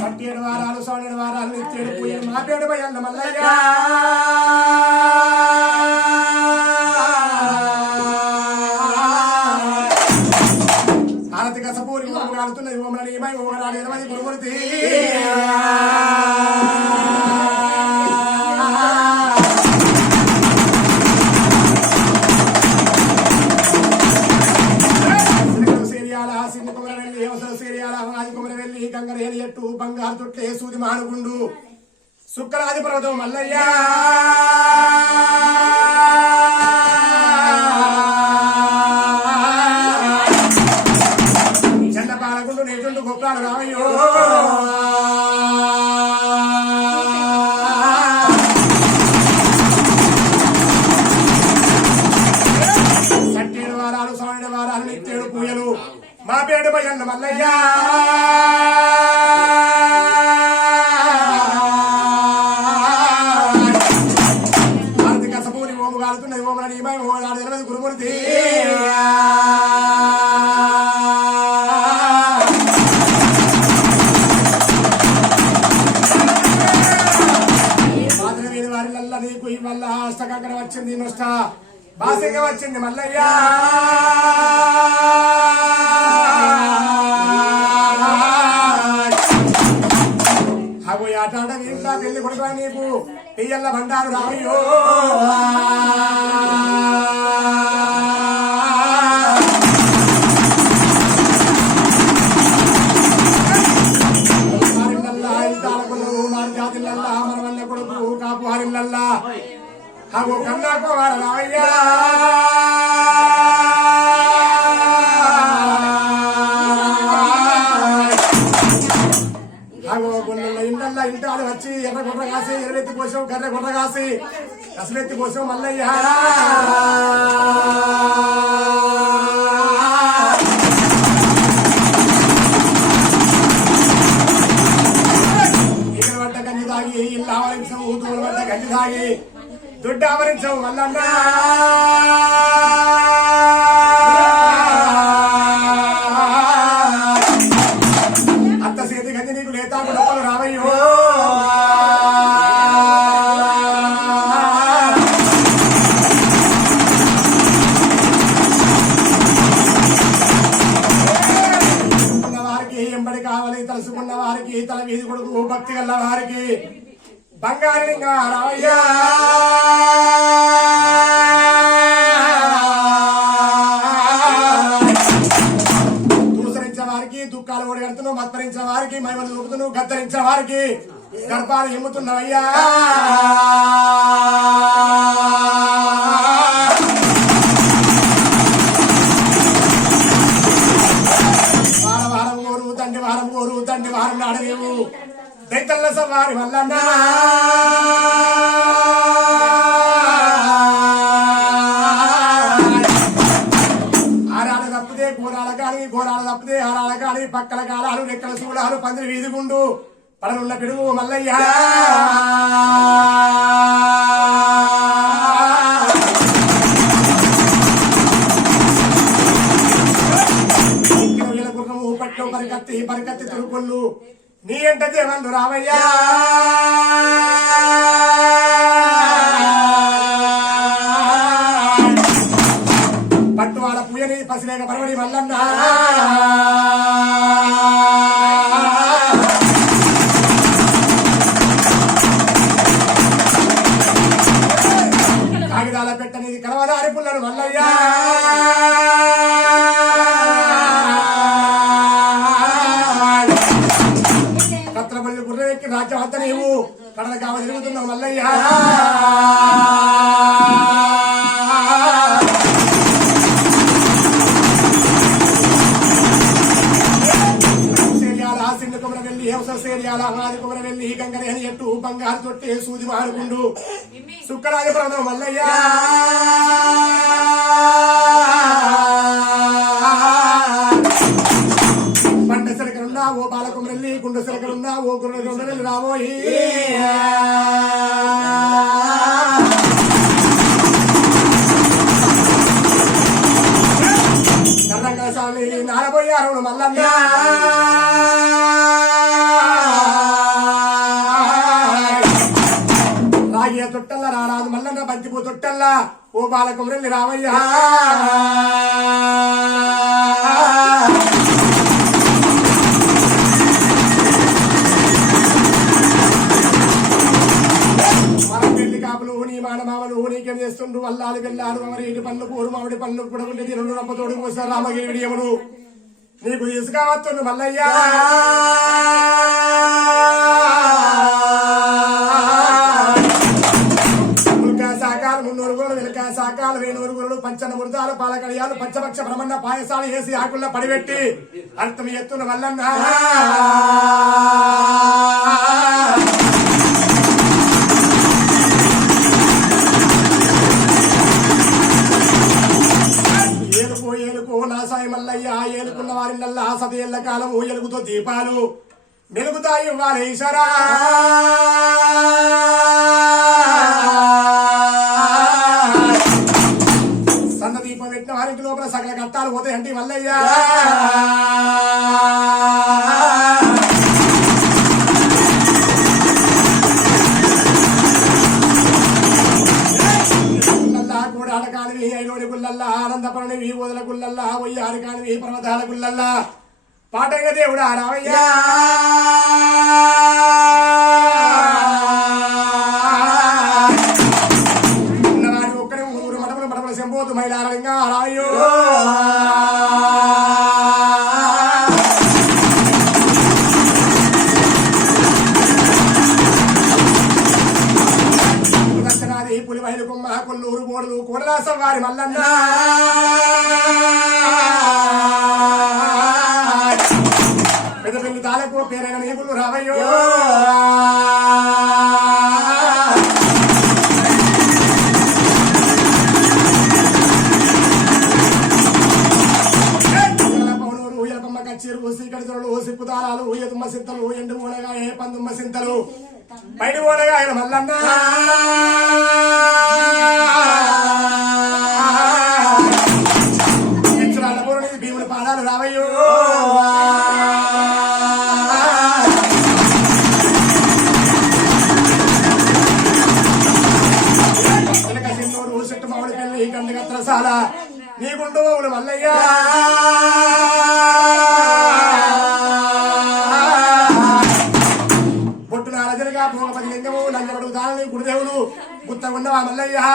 సత్యేడు వారాలు సోనేడు వారాలు నిత్యేడు పూయలు మాపేడు భయన్న మల్లయ్య ఆరతి కసపూరి ఓమగాడుతున్నది ఓమలని ఏమై ఓమరాలు 20 గురుమూర్తి గంగరేని ఎట్టు బంగారు తొట్లే సూది మానుగుండు సుక్కరాది పర్వతం మల్లయ్య చెండ పాలగుండు నేచుండు గొప్పలు రామయ్యో సట్టేడు వారాలు సోనేడు వారాలు నిత్యేడు పూయలు మా పేడు భయన్న మల్లయ్య గురుమూర్తి వారిలల్లా నీకు ఇవల్ల అష్టకక్కడ వచ్చింది నష్ట బాసిగా వచ్చింది మల్లయ్య అగో ఆట ఇంట్లో పెళ్లి కొడుకు నీకు పెయ్యల్ల బండారు రామయ్యో అగో కన్నాకు వార రామయ్య అగో గుండెల్లో ఇంటల్లా ఇంటాడు వచ్చి ఎర్ర గుర్ర కాసి ఎర్రెత్తి కోసం కర్ర గుర్ర కాసి కసలెత్తి కోసం మల్లయ్య గంజి తాగి ఇల్లు ఆవరించం ఊతులు పడ్డ గంజి తాగి దుడ్డు ఆవరించం మల్లన్న అత్త చేతి గంజి నీకు లేతాకు డబ్బలు రావయ్యో వారికి ఎంబడి కావాలి తలుసుకున్న వారికి తల వీధి కొడుకు భక్తి గల్ల వారికి బంగారుగా రావయ్యా దూసరించే వారికి దుఃఖాలు ఓడిగడుతున్నావు మత్పరించే వారికి మైమలు చూపుతున్నావు గద్దరించే వారికి గర్భాలు ఎమ్ముతున్నావయ్యా వారం కోరు తండ్రి వారం నాడలేవు దైతల్ల సవారి మల్లన్న ఆరాడ తప్పితే ఘోరాల కాని ఘోరాల తప్పితే ఆరాల కాని పక్కల కాలాలు రెక్కల చూడాలు పందిరి వీధిగుండు పడనున్న పిడుగు మల్లయ్య గుర్రము పట్టు పరికత్తి తిరుగుళ్ళు నీ ఎంట దేవండు రామయ్యా పట్టువాడ పూయని పసిలేక పరవడి మల్లన్న కాగితాల పెట్టనిది కలవదారి పుల్లను మల్లయ్యా కత్రపల్లి గుర్రెక్కి రాజ్యం అంతా నీవు కడల కావ తిరుగుతున్నావు మల్లయ్య సింగ కొమర వెళ్ళి హంస సేరియాల హాది కొమర వెళ్ళి గంగరేని ఎట్టు బంగారు తొట్టే సూది మారుకుండు సుక్కరాజ ప్రాణం మల్లయ్య పంట సిరకలున్నా ఓ బాలకుమరెల్లి గుండ సిరకలున్నా ఓ గుర్రెల్లి రాబోయి కర్రంగా స్వామి నారబోయారు మల్లన్న ఓ తొట్టల్లా ఓ బాలకుమరెల్లి రామయ్య కాపులు నీ మానమామలు నీకేం చేస్తుండ్రు వల్లాలు వెళ్ళారు మరి ఇంటి పనులు కూరు మామిడి పనులు కూడా ఉంటే తిరుడు రంప తోడుకు వస్తారు రామగిరి విడియములు నీకు తీసుకావచ్చుండ్రు మల్లయ్యా శాఖలు 300 గురులు వెనక శాఖలు 1000 గురులు పంచన మృతాలు పాలకడియాలు పంచపక్ష బ్రహ్మణ పాయసాలు వేసి ఆకుల్లో పడిపెట్టి అర్థం ఎత్తున వల్లన్న మల్లయ్య ఏలుకున్న వారినల్లా సదేళ్ల కాలం ఎలుగుతో దీపాలు మెలుగుతాయి ఇవ్వాలి ఈశ్వరా సన్న దీపం పెట్టిన వారికి లోపల సకల కట్టాలు పోతాయంటే మల్లయ్య కానివి ఐరోడి గుళ్ళల్లా ఆనందపరనివి ఓదల గుళ్ళల్లా ఒయ్యారు కానివి పర్వతాల గుళ్ళల్లా పాటంగా దేవుడా రావయ్యా ఉన్నవాడి ఒక్కడే ఊరు మడపలు శంపోతు మైలారంగా రాయో పులి బయలు కొమ్మ కొల్లూరు బోడులు కోడలాసం వారి మల్లన్న పెద్ద పెళ్లి తాలకు పేరైన నీకులు రావయ్యో పౌనూరు ఊయలకొమ్మ కచ్చీరు శ్రీకడితులు సిప్పుతారాలు ఊయతుమ్మ సింతలు ఎండు ఊనగా ఏ పందుమ్మ సింతలు బయట ఊనగా ఆయన మల్లన్న భీముడి పాదాలు రావయ్యో సిన్నూరు చెట్టు మామిడి పెళ్లి కండగత్రసాల నీకుండు మల్లయ్యా బొట్టునారజనగా భోగపతి లింగము లంగబడు దాని గురుదేవులు గుత్త ఉన్నవా మల్లయ్యా